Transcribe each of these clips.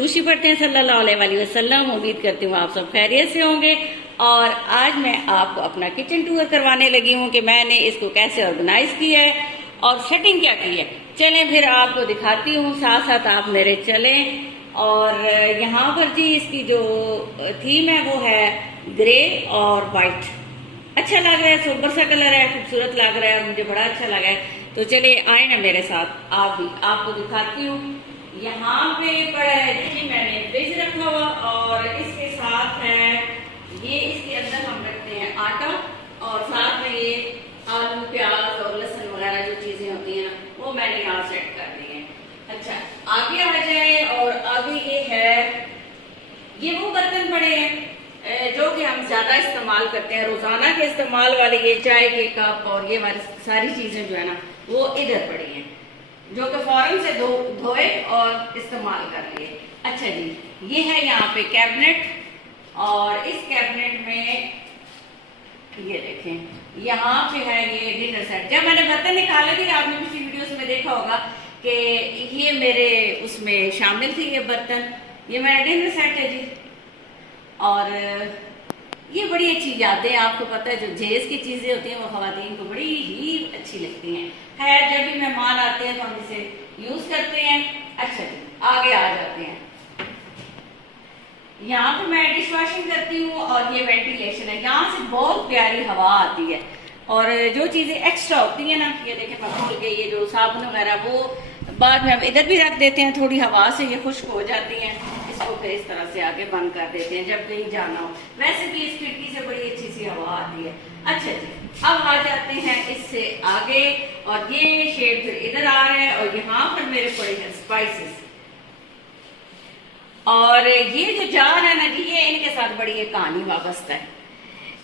दुरूशी पढ़ते हैं सल्लल्लाहु अलैहि वसल्लम। उम्मीद करती हूँ आप सब खैरियत से होंगे। और आज मैं आपको अपना किचन टूर करवाने लगी हूँ कि मैंने इसको कैसे ऑर्गेनाइज किया है और सेटिंग क्या की है। चलें फिर आपको दिखाती हूँ, साथ साथ आप मेरे चलें। और यहाँ पर जी इसकी जो थीम है वो है ग्रे और वाइट। अच्छा लग रहा है, सोबर सा कलर है, खूबसूरत लग रहा है, मुझे बड़ा अच्छा लगा है। तो चलिए आए ना मेरे साथ, आप भी आपको दिखाती हूँ। यहाँ पे पड़ा है जी मैंने फ्रिज रखा हुआ और इसके साथ है ये, इसके अंदर हम रखते हैं आटा और साथ में ये आलू प्याज और लहसुन वगैरह जो चीजें होती हैं ना वो मैंने यहाँ सेट कर दी है। अच्छा आगे आ जाए और आगे ये है, ये वो बर्तन पड़े हैं जो कि हम ज्यादा इस्तेमाल करते हैं, रोजाना के इस्तेमाल वाले, ये चाय के कप और ये हमारी सारी चीजें जो है ना वो इधर पड़ी हैं, जो कि फौरन से धोए और इस्तेमाल कर लिए। अच्छा जी ये है यहाँ पे कैबिनेट और इस कैबिनेट में ये देखें यहाँ पे है ये डिनर सेट। जब मैंने बर्तन निकाले थे आपने पिछली वीडियोस में देखा होगा कि ये मेरे उसमें शामिल थे ये बर्तन। ये मेरा डिनर सेट है जी और ये बड़ी अच्छी यादें, आपको पता है जो जेज की चीजें होती हैं वो खवातीन को बड़ी ही अच्छी लगती हैं। खैर जब भी मेहमान आते हैं तो हम इसे यूज करते हैं। अच्छा जी आगे आ जाते हैं। यहाँ पे मैं डिश वॉशिंग करती हूँ और ये वेंटिलेशन है, यहाँ से बहुत प्यारी हवा आती है। और जो चीजें एक्स्ट्रा होती है ना, ये देखें मैं भूल गई, ये जो साबुन वगैरह वो बाद में हम इधर भी रख देते हैं, थोड़ी हवा से ये खुश्क हो जाती हैं, इसको फिर इस तरह से आगे बंद कर देते हैं जब कहीं जाना हो। वैसे भी इस खिड़की से बड़ी अच्छी सी हवा आती है। अच्छा जी अब आ जाते हैं इससे आगे और ये शेड फिर इधर आ रहा है और यहाँ पर मेरे पड़े हैं स्पाइसेस। और ये जो जार है ना जी ये इनके साथ बड़ी एक कहानी वाबस्ता है।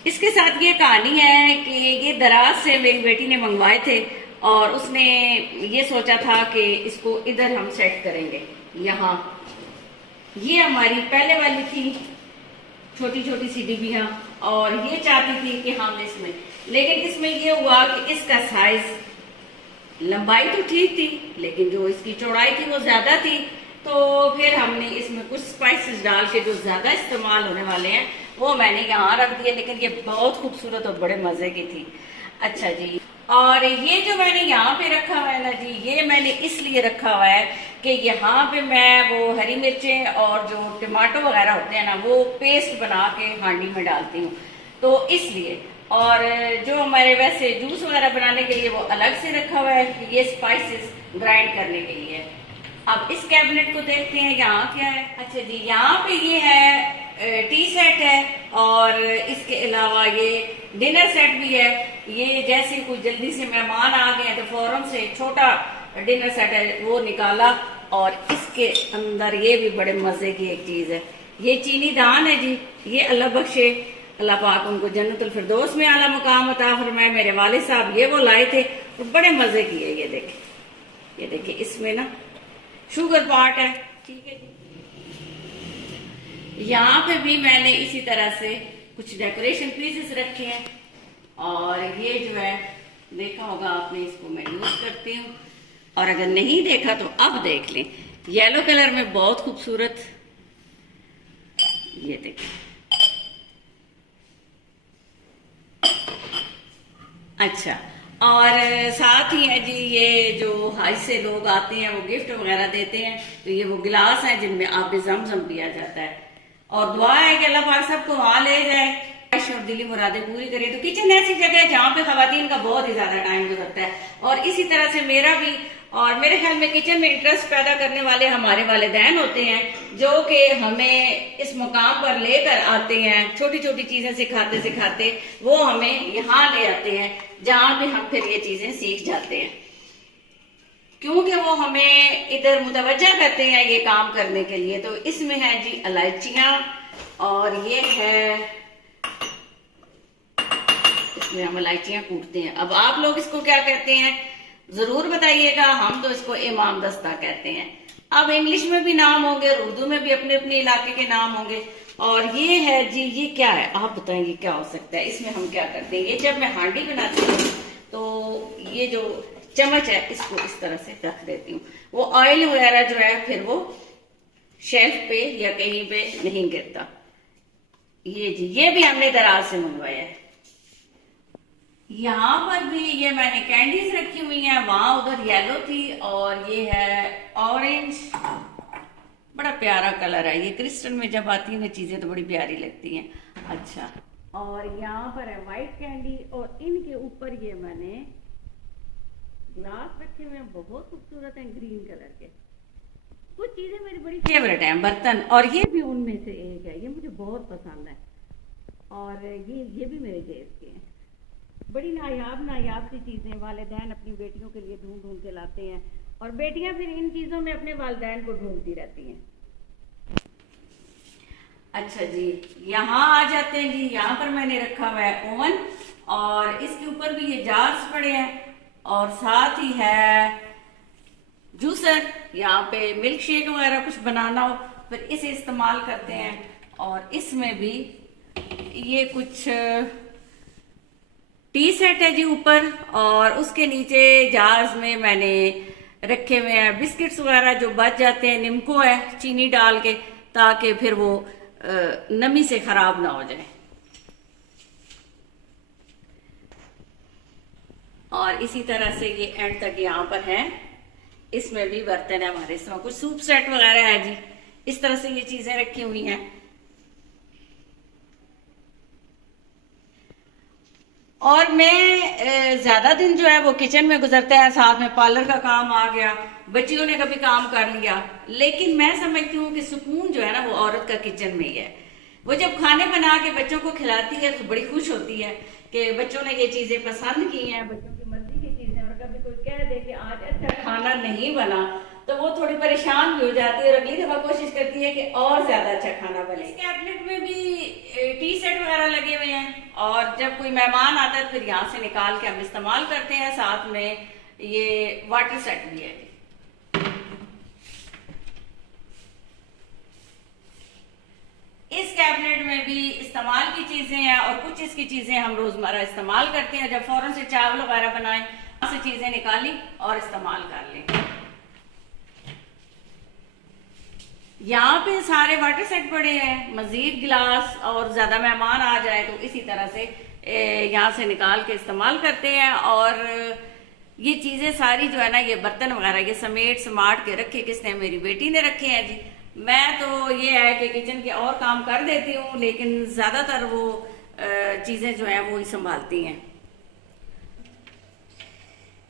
इसके साथ ये कहानी है कि ये दराज से मेरी बेटी ने मंगवाए थे और उसने ये सोचा था कि इसको इधर हम सेट करेंगे। यहाँ ये हमारी पहले वाली थी छोटी छोटी सी डिबियां और ये चाहती थी कि हम इसमें, लेकिन इसमें ये हुआ कि इसका साइज लंबाई तो ठीक थी लेकिन जो इसकी चौड़ाई थी वो ज्यादा थी। तो फिर हमने इसमें कुछ स्पाइसेस डाल के जो ज्यादा इस्तेमाल होने वाले हैं वो मैंने यहाँ रख दिए, लेकिन ये बहुत खूबसूरत और बड़े मजे की थी। अच्छा जी और ये जो मैंने यहाँ पे रखा हुआ है ना जी, ये मैंने इसलिए रखा हुआ है कि यहाँ पे मैं वो हरी मिर्चें और जो टमाटो वगैरह होते हैं ना वो पेस्ट बना के हांडी में डालती हूँ, तो इसलिए। और जो हमारे वैसे जूस वगैरह बनाने के लिए वो अलग से रखा हुआ है, ये स्पाइसेस ग्राइंड करने के लिए। अब इस कैबिनेट को देखते हैं यहाँ क्या है। अच्छा जी यहाँ पे ये है टी सेट है और इसके अलावा ये डिनर सेट भी है। ये जैसे कोई जल्दी से मेहमान आ गए तो फौरन से छोटा डिनर सेट है वो निकाला और इसके अंदर ये भी बड़े मजे की एक चीज है, ये चीनी दान है जी। ये अल्लाह बख्शे, अल्लाह पाक उनको जन्नतुल फिरदौस में आला मुकाम अता फरमाए। मेरे वालिद साहब ये वो लाए थे और बड़े मजे की है। ये देखिए इसमें ना शुगर पार्ट है, ठीक है जी। यहाँ पे भी मैंने इसी तरह से कुछ डेकोरेशन पीसेस रखे हैं और ये जो है देखा होगा आपने, इसको मैं यूज करती हूँ और अगर नहीं देखा तो अब देख लें। येलो कलर में बहुत खूबसूरत, ये देखिए। अच्छा और साथ ही है जी ये जो हाई से लोग आते हैं वो गिफ्ट वगैरह देते हैं, तो ये वो गिलास है जिनमें आप ज़मज़म पिया जाता है। और दुआ है कि अल्लाह पाक सबको वहां ले जाए और दिली मुरादें पूरी करे। तो किचन ऐसी जगह है जहाँ पे खवातीन का बहुत ही ज्यादा टाइम गुजरता है और इसी तरह से मेरा भी। और मेरे ख्याल में किचन में इंटरेस्ट पैदा करने वाले हमारे वालिदैन होते हैं जो कि हमें इस मुकाम पर लेकर आते हैं, छोटी छोटी चीजें सिखाते सिखाते वो हमें यहाँ ले आते हैं जहाँ पे हम फिर ये चीजें सीख जाते हैं, क्योंकि वो हमें इधर मुतवज्जा करते हैं ये काम करने के लिए। तो इसमें है जी इलायचियां और ये है, इसमें हम इलायचियां कूटते हैं। अब आप लोग इसको क्या कहते हैं जरूर बताइएगा, हम तो इसको इमाम दस्ता कहते हैं। अब इंग्लिश में भी नाम होंगे, उर्दू में भी अपने अपने इलाके के नाम होंगे। और ये है जी, ये क्या है आप बताएंगे क्या हो सकता है? इसमें हम क्या करते हैं, ये जब मैं हांडी बनाती हूँ तो ये जो चम्मच है इसको इस तरह से रख देती हूँ, वो ऑयल वगैरह जो है फिर वो शेल्फ पे या कहीं पे नहीं गिरता। ये जी, ये भी हमने दराज से मंगवाया है। यहाँ पर भी ये मैंने कैंडीज रखी हुई हैं, वहां उधर येलो थी और ये है ऑरेंज। बड़ा प्यारा कलर है ये, क्रिस्टल में जब आती है ना चीजें तो बड़ी प्यारी लगती हैं। अच्छा, और यहाँ पर है व्हाइट कैंडी और इनके ऊपर ये मैंने ग्लास रखे हुए हैं, बहुत खूबसूरत हैं ग्रीन कलर के। कुछ चीजें मेरी बड़ी फेवरेट हैं, बर्तन, और ये भी उनमें से एक है, ये मुझे बहुत पसंद है। और ये भी मेरे जेब के हैं। बड़ी नायाब सी चीजें वालिदैन अपनी बेटियों के लिए ढूंढ ढूंढ के लाते हैं और बेटियां फिर इन चीजों में अपने वालिदैन को ढूंढती रहती हैं। अच्छा जी, यहाँ आ जाते हैं जी। यहाँ पर मैंने रखा हुआ है ओवन और इसके ऊपर भी ये जार्स पड़े हैं और साथ ही है जूसर। यहाँ पे मिल्क शेक वगैरह कुछ बनाना हो फिर इसे इस्तेमाल करते हैं। और इसमें भी ये कुछ टी सेट है जी ऊपर, और उसके नीचे जार्स में मैंने रखे हुए हैं बिस्किट्स वगैरह जो बच जाते हैं। निम्को है चीनी डाल के, ताकि फिर वो नमी से खराब ना हो जाए। और इसी तरह से ये एंड तक यहाँ पर है, इसमें भी बर्तन है हमारे। इसमें कुछ सूप सेट वगैरह है जी। इस तरह से ये चीजें रखी हुई हैं। और मैं ज्यादा दिन जो है वो किचन में गुजरता है, साथ में पार्लर का काम आ गया, बच्चियों ने कभी काम कर लिया, लेकिन मैं समझती हूँ कि सुकून जो है ना वो औरत का किचन में ही है। वो जब खाने बना के बच्चों को खिलाती है तो बड़ी खुश होती है कि बच्चों ने ये चीजें पसंद की हैं, बच्चों की मर्जी की चीजें। और कभी कोई कह दे कि आज अच्छा खाना नहीं बना तो वो थोड़ी परेशान भी हो जाती है और अगली दफा कोशिश करती है कि और ज्यादा अच्छा खाना बने। इस कैबिनेट में भी टी सेट वगैरह लगे हुए हैं और जब कोई मेहमान आता है तो फिर यहाँ से निकाल के हम इस्तेमाल करते हैं। साथ में ये वाटर सेट भी है। इस कैबिनेट में भी इस्तेमाल की चीजें हैं और कुछ इसकी चीजें हम रोजमर्रा इस्तेमाल करते हैं। जब फौरन से चावल वगैरह बनाएं, से चीजें निकाली और इस्तेमाल कर लें। यहाँ पे सारे वाटर सेट पड़े हैं, मजीद गिलास, और ज्यादा मेहमान आ जाए तो इसी तरह से यहाँ से निकाल के इस्तेमाल करते हैं। और ये चीजें सारी जो है ना, ये बर्तन वगैरह ये समेट समाट के रखे किसने? मेरी बेटी ने रखे हैं जी। मैं तो ये है कि किचन के और काम कर देती हूँ, लेकिन ज्यादातर वो चीजें जो है वो ही संभालती हैं।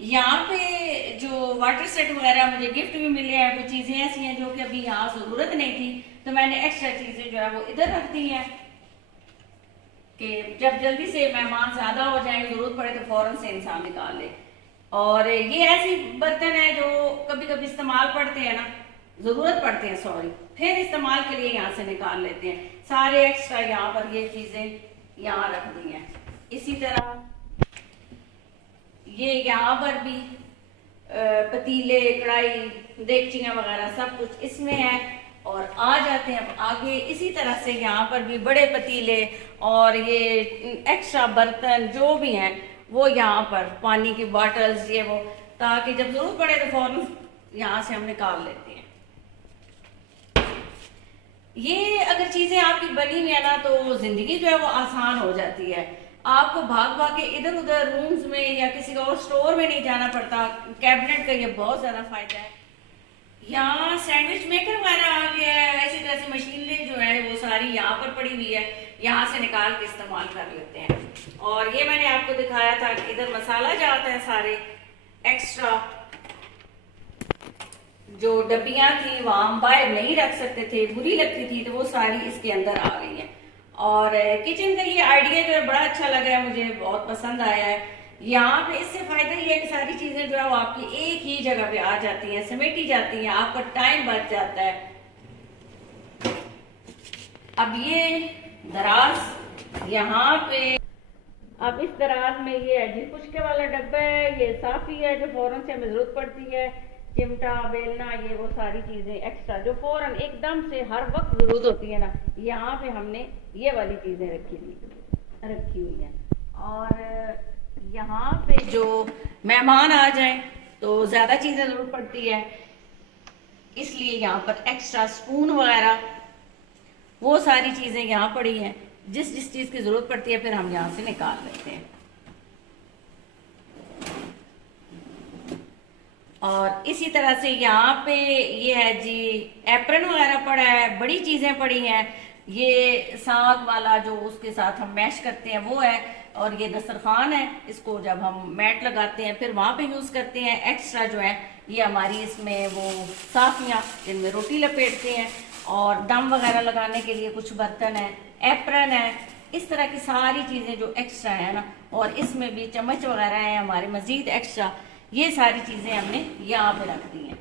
यहाँ पे जो वाटर सेट वगैरह मुझे गिफ्ट भी मिले हैं, कुछ चीजें ऐसी हैं जो कि अभी यहाँ जरूरत नहीं थी, तो मैंने एक्स्ट्रा चीजें जो है वो इधर रख दी हैं कि जब जल्दी से मेहमान ज्यादा हो जाएंगे, जरूरत पड़े तो फौरन से इंसान निकाल ले। और ये ऐसी बर्तन है जो कभी कभी इस्तेमाल पड़ते हैं ना, जरूरत पड़ते हैं सॉरी, फिर इस्तेमाल के लिए यहाँ से निकाल लेते हैं। सारे एक्स्ट्रा यहाँ पर ये चीजें यहाँ रख दी हैं। इसी तरह ये यहाँ पर भी पतीले, कढ़ाई, देगचियां वगैरह सब कुछ इसमें है। और आ जाते हैं अब आगे। इसी तरह से यहाँ पर भी बड़े पतीले और ये एक्स्ट्रा बर्तन जो भी हैं वो यहाँ पर, पानी की बॉटल्स ये वो, ताकि जब जरूरत पड़े तो फौरन यहाँ से हम निकाल लेते हैं। ये अगर चीजें आपकी बनी हुई है ना तो जिंदगी जो है वो आसान हो जाती है। आपको भाग भाग के इधर उधर रूम्स में या किसी और स्टोर में नहीं जाना पड़ता। कैबिनेट का ये बहुत ज्यादा फायदा है। यहाँ सैंडविच मेकर वगैरह आ गया है। इसी तरह से मशीनें जो है वो सारी यहाँ पर पड़ी हुई है, यहाँ से निकाल के इस्तेमाल कर लेते हैं। और ये मैंने आपको दिखाया था कि इधर मसाला जाता है, सारे एक्स्ट्रा जो डब्बियां थी वहां हम बाहर नहीं रख सकते थे, बुरी लगती थी, तो वो सारी इसके अंदर आ गई है। और किचन का ये आइडिया जो है बड़ा अच्छा लगा है, मुझे बहुत पसंद आया है। यहाँ पे इससे फायदा ये है कि सारी चीजें जो है वो आपकी एक ही जगह पे आ जाती हैं, समेटी जाती हैं, आपका टाइम बच जाता है। अब ये दराज यहाँ पे, अब इस दराज में ये है जी खुशके वाला डब्बा है, ये साफी है जो फौरन से हमें जरूरत पड़ती है, चिमटा, बेलना, ये वो सारी चीजें एक्स्ट्रा जो फौरन एकदम से हर वक्त जरूरत होती है ना, यहाँ पे हमने ये वाली चीजें रखी हुई है। और यहाँ पे जो मेहमान आ जाएं तो ज्यादा चीजें जरूरत पड़ती है। इसलिए यहाँ पर एक्स्ट्रा स्पून वगैरह वो सारी चीजें यहाँ पड़ी हैं। जिस जिस चीज की जरूरत पड़ती है फिर हम यहाँ से निकाल लेते हैं। और इसी तरह से यहाँ पे ये है जी एप्रन वगैरह पड़ा है, बड़ी चीजें पड़ी हैं। ये साग वाला जो उसके साथ हम मैश करते हैं वो है, और ये दस्तरखान है, इसको जब हम मैट लगाते हैं फिर वहां पे यूज करते हैं। एक्स्ट्रा जो है ये हमारी इसमें वो साफियां जिनमें रोटी लपेटते हैं, और दम वगैरह लगाने के लिए कुछ बर्तन है, एप्रन है, इस तरह की सारी चीजें जो एक्स्ट्रा है ना। और इसमें भी चम्मच वगैरह है हमारे मजीद एक्स्ट्रा, ये सारी चीजें हमने यहाँ पे रख दी हैं।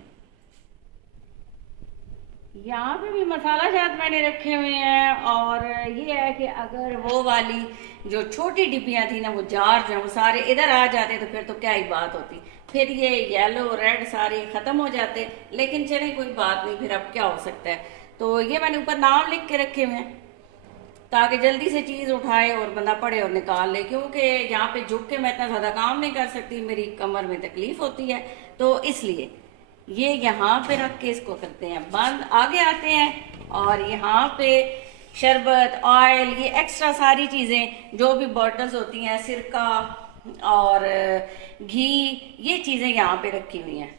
यहाँ पे भी मसाला जात मैंने रखे हुए हैं। और ये है कि अगर वो वाली जो छोटी डिब्बियां थी ना, वो जार जो है वो सारे इधर आ जाते तो फिर तो क्या ही बात होती, फिर ये येलो रेड सारे खत्म हो जाते। लेकिन चले कोई बात नहीं, फिर अब क्या हो सकता है। तो ये मैंने ऊपर नाम लिख के रखे हुए हैं ताकि जल्दी से चीज उठाए और बंदा पड़े और निकाल ले, क्योंकि यहाँ पे झुक के मैं इतना ज्यादा काम नहीं कर सकती, मेरी कमर में तकलीफ होती है। तो इसलिए ये यहाँ पे रख के इसको करते हैं बंद। आगे आते हैं और यहाँ पे शरबत, ऑयल, ये एक्स्ट्रा सारी चीजें जो भी बॉटल्स होती हैं, सिरका और घी, ये चीजें यहाँ पे रखी हुई हैं।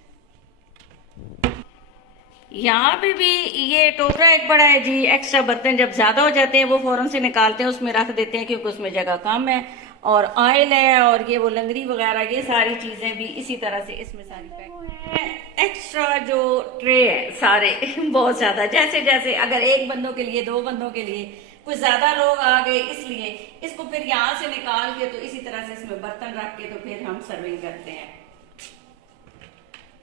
यहाँ पे भी ये टोकरा एक बड़ा है जी। एक्स्ट्रा बर्तन जब ज्यादा हो जाते हैं वो फौरन से निकालते हैं, उसमें रख देते हैं क्योंकि उसमें जगह कम है। और ऑयल है और ये वो लंगरी वगैरह, ये सारी चीजें भी इसी तरह से इसमें सारी पैक है। एक्स्ट्रा जो ट्रे है सारे बहुत ज्यादा, जैसे जैसे अगर एक बंदों के लिए, दो बंदों के लिए, कुछ ज्यादा लोग आ गए, इसलिए इसको फिर यहाँ से निकाल के तो इसी तरह से इसमें बर्तन रख के तो फिर हम सर्विंग करते हैं।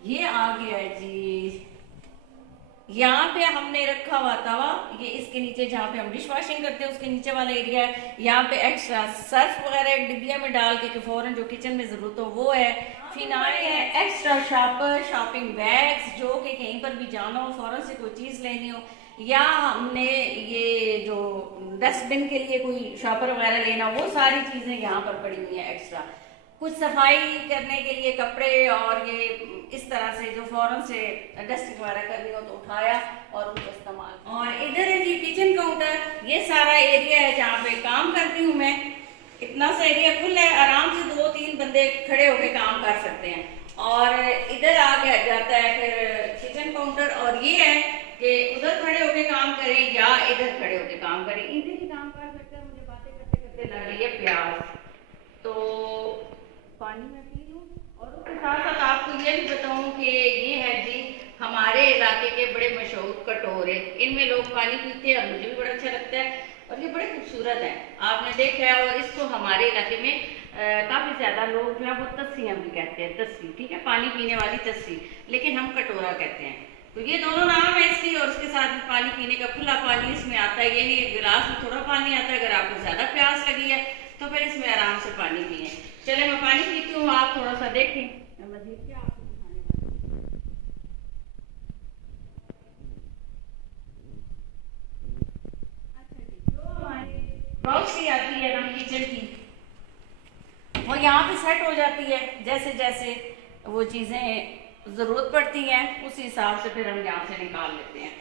ये आ गया है जी। यहाँ पे हमने रखा हुआ तवा, ये इसके नीचे जहाँ पे हम डिश वॉशिंग करते हैं उसके नीचे वाला एरिया है। यहाँ पे एक्स्ट्रा सर्फ वगैरह एक डिब्बिया में डाल के फौरन जो किचन में जरूरत हो वो है। फिनाइल है, एक्स्ट्रा शॉपर, शॉपिंग बैग्स, जो कि कहीं पर भी जाना हो, फौरन से कोई चीज लेनी हो, या हमने ये जो डस्टबिन के लिए कोई शॉपर वगैरह लेना, वो सारी चीजें यहाँ पर पड़ी हुई है एक्स्ट्रा। कुछ सफाई करने के लिए कपड़े और ये इस तरह से जो फौरन से डस्टिंग वगैरह करनी हो तो उठाया और उनको इस्तेमाल। और इधर है जी किचन काउंटर, ये सारा एरिया है जहाँ पे काम करती हूँ मैं। इतना सा एरिया खुला है, आराम से 2-3 बंदे खड़े होकर काम कर सकते हैं। और इधर आ गया जाता है फिर किचन काउंटर, और ये है कि उधर खड़े होकर काम करें या इधर खड़े होकर काम करें, इधर ही काम कर सकते हैं। मुझे बातें करते करते लग रही है प्यास, तो पानी में पी लूं। और उसके साथ साथ आपको ये भी बताऊं कि ये है जी हमारे इलाके के बड़े मशहूर कटोरे, इनमें लोग पानी पीते हैं और मुझे भी बड़ा अच्छा लगता है, और ये बड़े खूबसूरत हैं, आपने देखा है। और इसको हमारे इलाके में काफी ज्यादा लोग जो है वो तस्सियां भी कहते हैं, तस्सी, ठीक है, पानी पीने वाली तस्सी, लेकिन हम कटोरा कहते हैं। तो ये दोनों नाम है इसकी। और उसके साथ पानी पीने का खुला पानी इसमें आता है, ये नहीं गिलास में थोड़ा पानी आता है। अगर आपको ज्यादा प्यास लगी है तो फिर इसमें आराम से पानी पिए। चले मैं पानी पीती हूँ, आप थोड़ा सा देखें, मैं मजीद क्या आपको दिखाने वाली। अच्छा जी, जो हमारी ग्रोसरी आती है ना किचन की, वो यहाँ पे सेट हो जाती है। जैसे जैसे वो चीजें जरूरत पड़ती हैं उस हिसाब से फिर हम यहाँ से निकाल लेते हैं।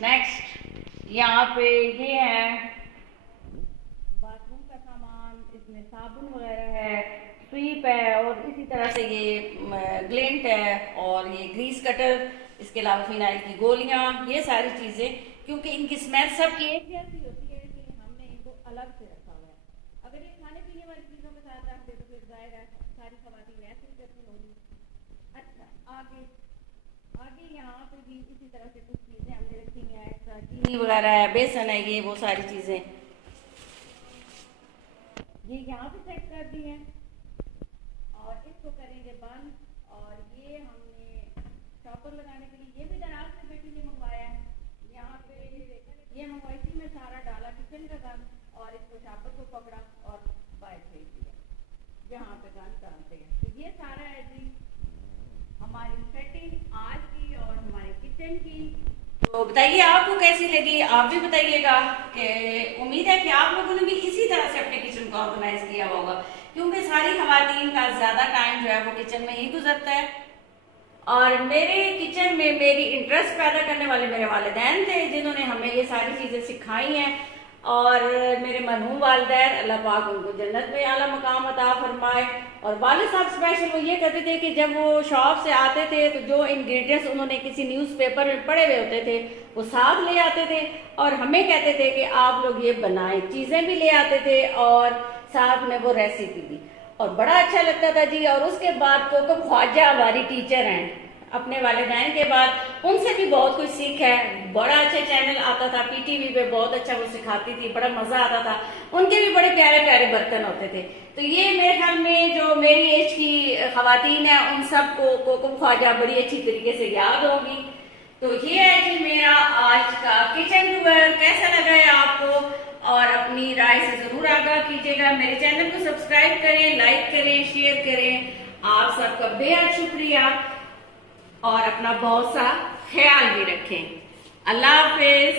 नेक्स्ट यहाँ पे ये है बाथरूम का सामान, इसमें साबुन वगैरह है, स्वीप है, और इसी तरह से ये ग्लिंट है, और ये ग्रीस कटर, इसके अलावा फिनाइल की गोलियां, ये सारी चीजें, क्योंकि इनकी स्मेल सबकी एक जैसी होती है इसलिए हमने इनको अलग से रखा हुआ है। अगर ये खाने पीने वाली चीजों के साथ रखते तो फिर जाएगा सारी खवातीन ऐसे ही करती होंगी। अच्छा, आगे आगे यहाँ पे भी इसी तरह से कुछ चीजें हमने रखी हैं, एक्स्ट्रा चीनी वगैरह है, बेसन है, ये वो सारी चीजें ये यहाँ पे सेट कर दी हैं। और इसको करेंगे बंद। और ये हमने शॉपर लगाने के लिए ये भी दराज से बेटी ने मंगवाया है। यहाँ पे ये मंगवाई थी, मैं सारा डाला किचन का गन और इसको शॉपर को पकड़ा और बाहर भेज दिया जहाँ पे गन डालते हैं। तो ये सारा है जी हमारी सेटिंग आज की और हमारे किचन की। तो बताइए आपको कैसी लगी, आप भी बताइएगा। कि उम्मीद है कि आप लोगों ने भी इसी तरह से अपने किचन को ऑर्गेनाइज किया होगा, क्योंकि सारी खवातीन का ज्यादा टाइम जो है वो किचन में ही गुजरता है। और मेरे किचन में मेरी इंटरेस्ट पैदा करने वाले मेरे वालिदैन थे, जिन्होंने हमें ये सारी चीजें सिखाई हैं। और मेरे मरहूम वालिदैन, अल्लाह पाक उनको जन्नत में आला मकाम अता फरमाए। और वालिद साहब स्पेशल वो ये कहते थे कि जब वो शॉप से आते थे तो जो इंग्रेडिएंट्स उन्होंने किसी न्यूज़पेपर में पढ़े हुए होते थे वो साथ ले आते थे और हमें कहते थे कि आप लोग ये बनाएं। चीजें भी ले आते थे और साथ में वो रेसिपी भी, और बड़ा अच्छा लगता था जी। और उसके बाद कोकम ख्वाजा हमारी टीचर हैं अपने वालिदैन के बाद, उनसे भी बहुत कुछ सीख है। बड़ा अच्छा चैनल आता था पीटीवी पे, बहुत अच्छा वो सिखाती थी, बड़ा मजा आता था। उनके भी बड़े प्यारे प्यारे बर्तन होते थे। तो ये मेरे ख्याल में जो मेरी एज की खवातीन है उन सबको कोकम ख्वाजा बड़ी अच्छी तरीके से याद होगी। तो ये है जी मेरा आज का किचन टूर। कैसा लगा है आपको, और अपनी राय से जरूर आगाह कीजिएगा। मेरे चैनल को सब्सक्राइब करें, लाइक करें, शेयर करें। आप सबका बेहद शुक्रिया और अपना बहुत सा ख्याल भी रखें। अल्लाह हाफिज।